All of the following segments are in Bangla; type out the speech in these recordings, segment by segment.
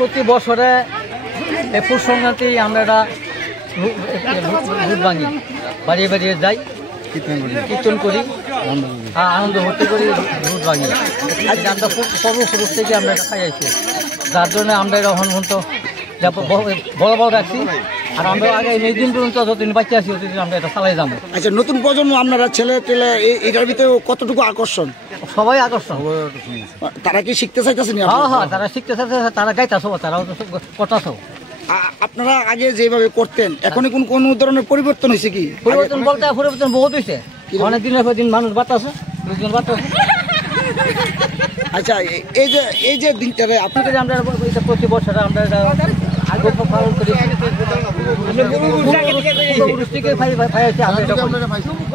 প্রতি বছরে এই পৌষ সংক্রান্তি আমরা এটা ভূত ভাঙি, বাড়িয়ে বাড়িয়ে যাই, কীর্তন করি, আনন্দ ভর্তি করি, ভূত ভাঙি। আমরা পূর্বপুরুষ থেকে আমরা এটা খাইয়াছি, যার জন্য আমরা এটা হনুমন্ত বড় বড় রাখছি। আর আমরা আগে এই দিন পর্যন্ত যতদিন বাচ্চা আছি ততদিন আমরা এটা চালাই যাবো। আচ্ছা, নতুন প্রজন্ম আপনারা ছেলে টেলে এটার ভিতরে কতটুকু আকর্ষণ? সবাই আকর্ষণ। তারা কি শিখতে চাইতেছেন? হ্যাঁ হ্যাঁ, তারা শিখতে চাইছে, তারা গাইতেছ, তারাও করতেছ। আপনারা আগে যেভাবে করতেন এখন কোন ধরনের পরিবর্তন হয়েছে কি? পরিবর্তন বলতে পরিবর্তন বহুত হয়েছে, অনেক দিনের পর দিন মানুষ বাড়তেছে, লোকজন বাড়তেছে। আচ্ছা, এই যে দিনটারে আপনাদের আমরা এটা প্রতি বছর আমরা আগে পালন করি,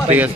ঠিক আছে।